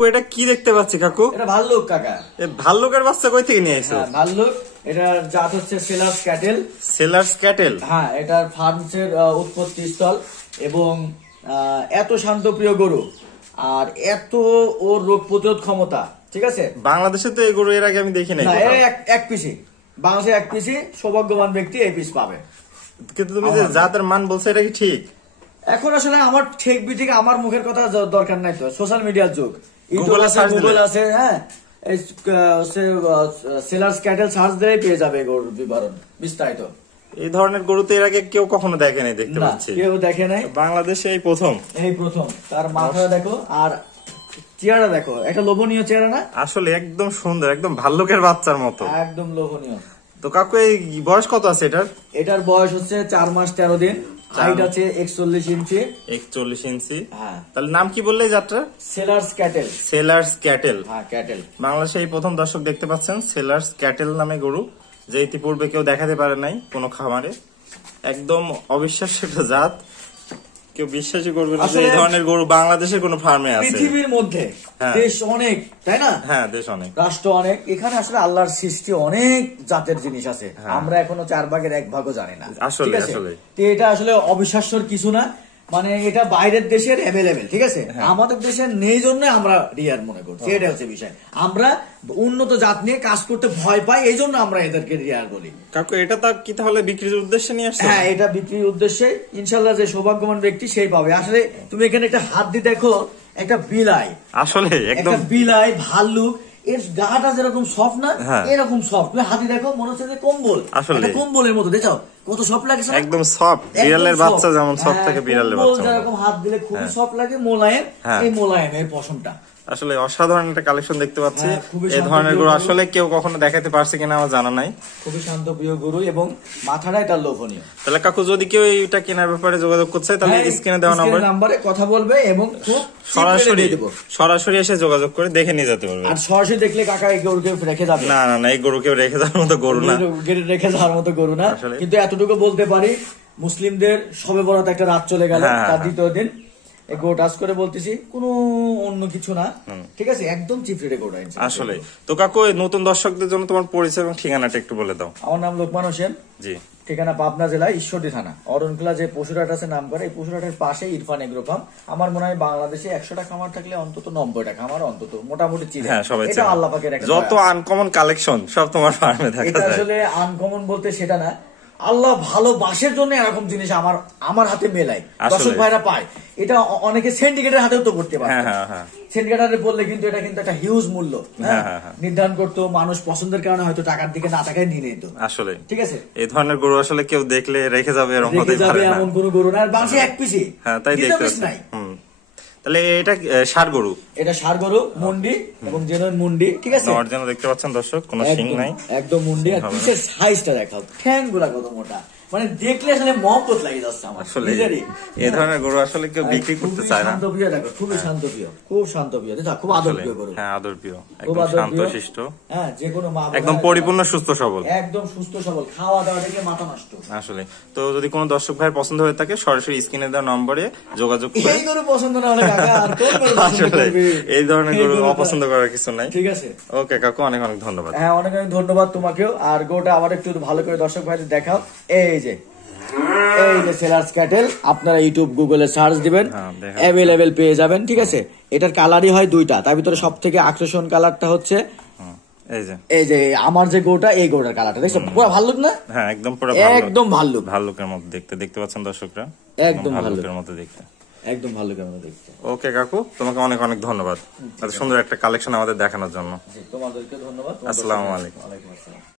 কাকু এটা কি দেখতে পাচ্ছি কাকু? এটা ভাল্লুক কাকা। এই ভাল্লুকের বাচ্চা কই থেকে নিয়ে আইছো? ভাল্লুক, এটার জাত হচ্ছে সেলার্স ক্যাটেল। সেলার্স ক্যাটেল, হ্যাঁ, এটার ফার্মসের উৎপত্তি স্থল এবং এত শান্তপ্রিয় গরু আর এত ওর রোগ প্রতিরোধ ক্ষমতা, ঠিক আছে। বাংলাদেশে তো এই গরু এর আগে আমি দেখি নাই। এক পিসি বাংলাদেশে, এক পিসি সৌভাগ্যবান ব্যক্তি এই পিস পাবে। কিন্তু তুমি যে জাতের মান বলছো এটা কি ঠিক? এখন আসলে আমার ঠিক বিঠিক আমার মুখের কথা দরকার নাই, তো সোশ্যাল মিডিয়ার যুগ, গুগল আছে, হ্যাঁ, সেলার্স ক্যাটেল সার্চ দিয়ে পেয়ে যাবে গরুর বিবরণ বিস্তারিত। এই ধরনের গরু তো এর আগে কেউ কখনো দেখে নাই, দেখতে পাচ্ছি কেউ দেখে নাই, বাংলাদেশে এই প্রথম। তার মাথা দেখো আর চেহারা দেখো, একটা লোভনীয় চেহারা না? আসলে একদম সুন্দর, একদম ভাল্লুকের বাচ্চার মতো, একদম লোভনীয়। তো কাকু এই বয়স কত আছে এটার? এটার বয়স হচ্ছে 4 মাস 13 দিন, হাইট আছে 41 ইঞ্চি। 41 ইঞ্চি, হ্যাঁ। তাহলে নাম কি বললে যাত্রা? Sellers cattle. সেলার্স ক্যাটেল, হ্যাঁ, ক্যাটেল। বাংলাদেশে এই প্রথম দর্শক দেখতে পাচ্ছেন সেলার্স ক্যাটেল নামে গরু, যে ইতিপূর্বে কেউ দেখাতে পারে নাই কোনো খামারে। একদম অবিশ্বাস্য একটা জাত, কেউ বিশ্বাসই করবে না যে এই ধরনের গরু বাংলাদেশের কোনো ফার্মে আছে। পৃথিবীর মধ্যে দেশ অনেক, তাই না? হ্যাঁ, দেশ অনেক, রাষ্ট্র অনেক, এখানে আসলে আল্লাহর সৃষ্টি অনেক জাতের জিনিস আছে, আমরা এখনো 4 ভাগের 1 ভাগও জানি না। আসলে আসলে এটা আসলে অবিশ্বাস্যর কিছু না, মানে এটা বাইরের দেশের অ্যাভেলেবেল, ঠিক আছে, আমাদের দেশের নেই জন্য আমরা রিয়ার মনে করছি, এটা হচ্ছে বিষয়। আমরা উন্নত জাত নিয়ে কাজ করতে ভয় পাই, এই জন্য আমরা এদেরকে রিয়ার বলি। কাকু এটা তো কি তাহলে বিক্রির উদ্দেশ্যে নিয়ে আসছে? হ্যাঁ, এটা বিক্রির উদ্দেশ্যে, ইনশাল্লাহ যে সৌভাগ্যবান ব্যক্তি সেই পাবে। আসলে তুমি এখানে একটা হাত দিয়ে দেখো, একটা বিলাই, আসলে একদম বিলাই ভাল্লুক, এর গাটা যেরকম সফট না, এরকম সফট। তুমি হাতি দেখো, মনে হচ্ছে যে কম্বল, আসলে কম্বলের মতো, দেখো কত সফট লাগে, একদম সফট, বিড়ালের বাচ্চা যেমন সফট থাকে, বিড়ালের বাচ্চা যেরকম হাত দিলে খুবই সফট লাগে, মোলায়েম, এই মোলায়েমের পশমটা। আসলে অসাধারণ একটা কালেকশন দেখতে পাচ্ছি। এই ধরনের গরু আসলে কেউ কখনো দেখাতে পারছে কিনা আমার জানা নাই। খুবই শান্তপ্রিয় গরু এবং মাথাটা এটা লোভনীয়। তাহলে কাকু যদি কেউ এটা কেনার ব্যাপারে যোগাযোগ করছে তাহলে স্ক্রিনে দেওয়া নাম্বারে কথা বলবে এবং খুব সরাসরি এসে যোগাযোগ করে দেখে নিয়ে যেতে পারবে। আর সরাসরি দেখলে কাকা এই গরুকে রেখে যাবে না, না, না, এই গরু কেউ রেখে যাওয়ার মতো গরু না, রেখে যাওয়ার মতো গরু না। কিন্তু এতটুকু বলতে পারি, মুসলিমদের সবে বরাত একটা রাত চলে গেল, তার দ্বিতীয় দিন গোটাস করে বলতেছি, কোনো অন্য কিছু না, ঠিক আছে, একদম চিপড়ে গোটা। আসলে তো কাকু নতুন দর্শকদের জন্য তোমার পরিচয় এবং ঠিকানাটা একটু বলে দাও। আমার নাম লোকমান হোসেন, জি, ঠিকানা পাবনা জেলা ঈশ্বরদী থানা, অরণখোলা যে পশুরহাট আছে নাম করে, এই পশুরহাটের পাশে ইরফান এগ্রো ফার্ম। আমার মনে হয় বাংলাদেশে 100টা খামার থাকলে অন্তত 90টা খামার অন্তত মোটামুটি চিনে। হ্যাঁ, সবাই এটা আল্লাহ পাকের একটা, যত আনকমন কালেকশন সব তোমার ফার্মে থাকে। এটা আসলে আনকমন বলতে সেটা না, আল্লাহ ভালোবাসার জন্য এরকম জিনিস আমার হাতে মেলাই, দর্শক ভাইরা পায়। এটা অনেকে সিন্ডিকেটের হাতেও তো করতে পারে, সিন্ডিকেটারে বললে কিন্তু এটা কিন্তু একটা হিউজ মূল্য নির্ধারণ করতো, মানুষ পছন্দের কারণে হয়তো টাকার দিকে না তাকায় নিয়ে নিত। আসলে ঠিক আছে, এই ধরনের গরু আসলে কেউ দেখলে রেখে যাবে এমন কোনো গরু না, আর বাংলাদেশে এক পিসি, হ্যাঁ, তাই দেখতে নাই। তাহলে এটা ষাঁড় গরু, এটা ষাঁড় গরু, মুন্ডি এবং জেনুইন মুন্ডি, ঠিক আছে, অরিজিনাল দেখতে পাচ্ছেন দর্শক, কোনো শিং নাই, একদম মুন্ডি। আর পিসের সাইজটা দেখাও, ঠ্যাংগুলা কত মোটা, মানে দেখলে আসলে মহব্বত লাগে যাচ্ছে আমার। এই ধরনের গরু আসলে কেউ বিক্রি করতে চায় না। শান্তপ্রিয় দেখো, খুবই শান্তপ্রিয়, খুব শান্তপ্রিয়, খুব আদরপ্রিয় গরু। হ্যাঁ, আদরপ্রিয়, একদম শান্তশিষ্ট, হ্যাঁ, যে কোনো মা একদম পরিপূর্ণ সুস্থ সবল, একদম সুস্থ সবল, খাওয়া দাওয়া দেখে মাথা নষ্ট। আসলে তো যদি কোনো দর্শক ভাইয়ের পছন্দ হয়ে থাকে সরাসরি স্ক্রিনে দেওয়া নম্বরে যোগাযোগ করে। এই গরু পছন্দ না হলে কাকা আর কোন গরু পছন্দ করবে? এই ধরনের গরু অপছন্দ করার কিছু নাই, ঠিক আছে। ওকে কাকু, অনেক অনেক ধন্যবাদ। হ্যাঁ, অনেক অনেক ধন্যবাদ তোমাকেও। আর গোটা আবার একটু ভালো করে দর্শক ভাইদের দেখাও। এই যে সেলার্স ক্যাটেল, আপনারা ইউটিউব গুগলে সার্চ দিবেন, অ্যাভেলেবেল পেয়ে যাবেন, ঠিক আছে। এটার কালারই হয় 2টা, তার ভিতরে সব থেকে আকর্ষণ কালারটা হচ্ছে এই যে আমার যে গোটা, এই গোটার কালারটা দেখছো, পুরো ভাল্লুক না? হ্যাঁ, একদম পুরো একদম ভাল্লুক, ভাল্লুকের মতো দেখতে পাচ্ছেন দর্শকরা, একদম ভাল্লুকের মতো দেখতে, একদম ভাল্লুকের মতো দেখতে। ওকে কাকু, তোমাকে অনেক অনেক ধন্যবাদ এত সুন্দর একটা কালেকশন আমাদের দেখানোর জন্য। তোমাদেরকে ধন্যবাদ। আসসালামু আলাইকুম।